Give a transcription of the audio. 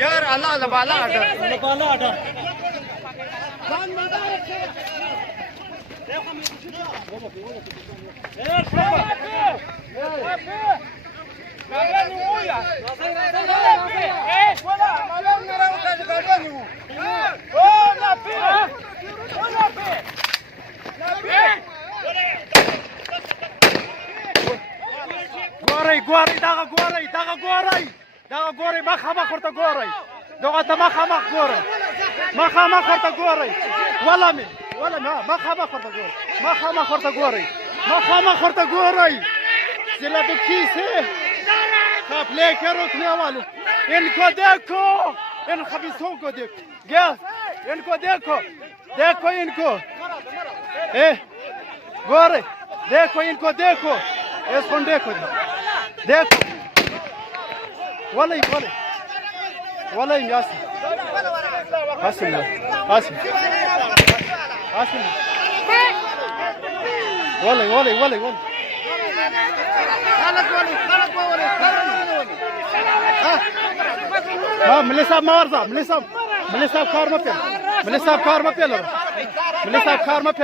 यार अल्लाह लबाला order Gorei, daga gorei, makama korta gorei, daga ta makama gorei, korta gorei, wala na, makama korta gorei, sila to kise, kap leke rokne walu, इनको देखो, इन खबीसों को देखो, गैस, इनको देखो इनको, गोरे, देखो इनको देखो, इसको देखो, والله ياسين قاسم والله ها ملي صاحب ما ورزه ملي صاحب كار ما بيل